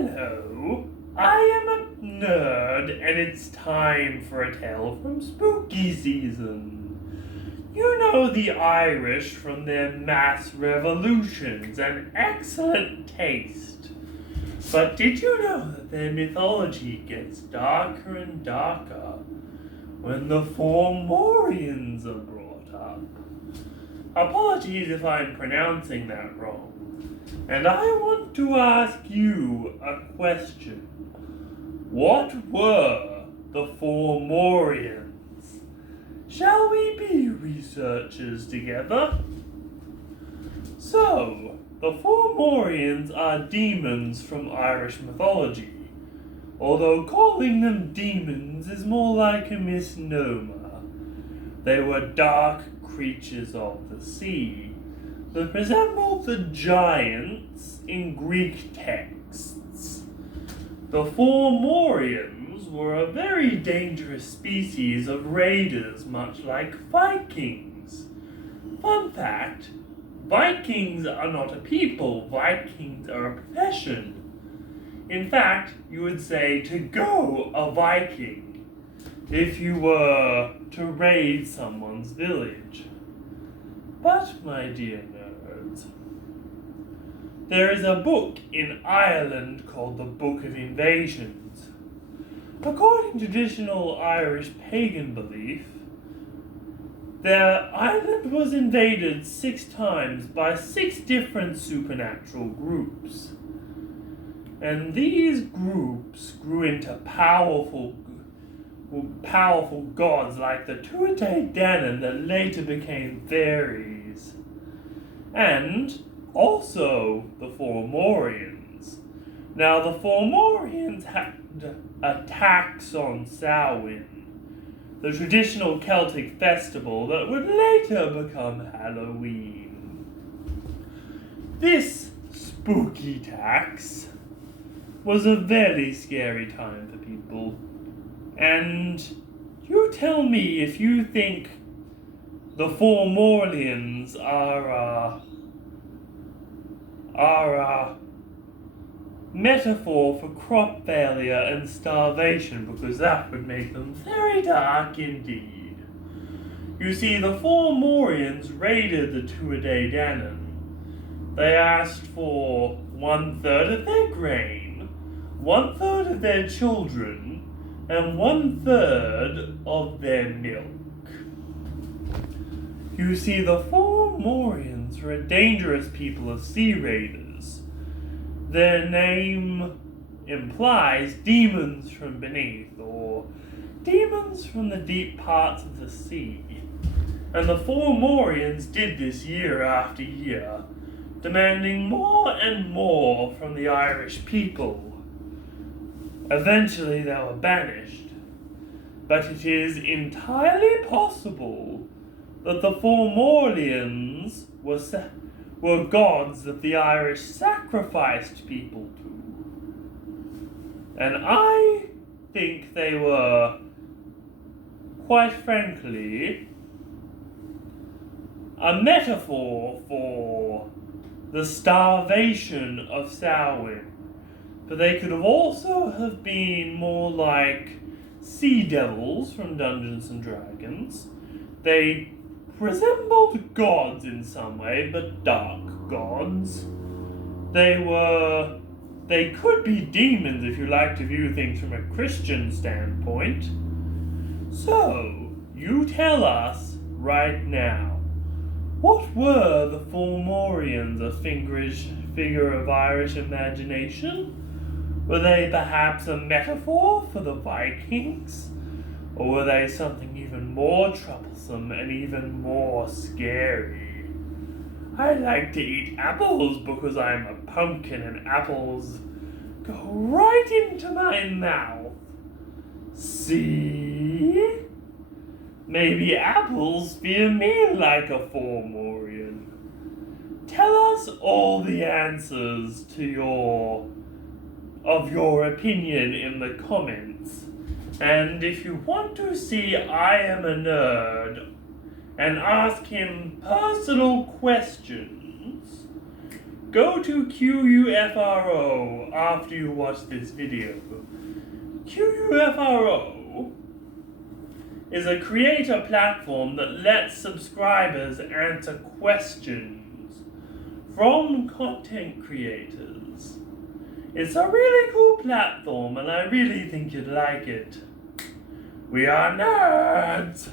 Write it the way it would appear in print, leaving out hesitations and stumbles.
Hello, I am a nerd, and it's time for a tale from spooky season. You know the Irish from their mass revolutions and excellent taste. But did you know that their mythology gets darker and darker when the Fomorians are brought up? Apologies if I'm pronouncing that wrong. And I want to ask you a question. What were the Fomorians? Shall we be researchers together? So, the Fomorians are demons from Irish mythology, although calling them demons is more like a misnomer. They were dark creatures of the sea that resembled the giants in Greek texts. The Fomorians were a very dangerous species of raiders, much like Vikings. Fun fact, Vikings are not a people, Vikings are a profession. In fact, you would say to go a Viking if you were to raid someone's village. But, my dear nerds, there is a book in Ireland called the Book of Invasions. According to traditional Irish pagan belief, their island was invaded 6 times by 6 different supernatural groups. And these groups grew into powerful gods like the Tuatha Danann that later became fairies. And also the Fomorians. Now the Fomorians had attacks on Samhain, the traditional Celtic festival that would later become Halloween. This spooky tax was a very scary time for people. And you tell me if you think the Fomorians are a metaphor for crop failure and starvation, because that would make them very dark indeed. You see, the Fomorians raided the Tuatha Danann. They asked for 1/3 of their grain, 1/3 of their children, and 1/3 of their milk. You see, the Fomorians were a dangerous people of sea raiders. Their name implies demons from beneath, or demons from the deep parts of the sea. And the Fomorians did this year after year, demanding more and more from the Irish people. Eventually they were banished, but it is entirely possible that the Fomorians were gods that the Irish sacrificed people to. And I think they were, quite frankly, a metaphor for the starvation of Samhain. But they could have also have been more like sea devils from Dungeons and Dragons. They resembled gods in some way, but dark gods. They could be demons if you like to view things from a Christian standpoint. So, you tell us right now, what were the Fomorians, a figure of Irish imagination? Were they perhaps a metaphor for the Vikings? Or were they something even more troublesome and even more scary? I like to eat apples because I'm a pumpkin and apples go right into my mouth. See? Maybe apples fear me like a Fomorian. Tell us all the answers to your opinion in the comments. And if you want to see I Am a Nerd and ask him personal questions, go to QUFRO after you watch this video. QUFRO is a creator platform that lets subscribers answer questions from content creators. It's a really cool platform and I really think you'd like it. We are nerds!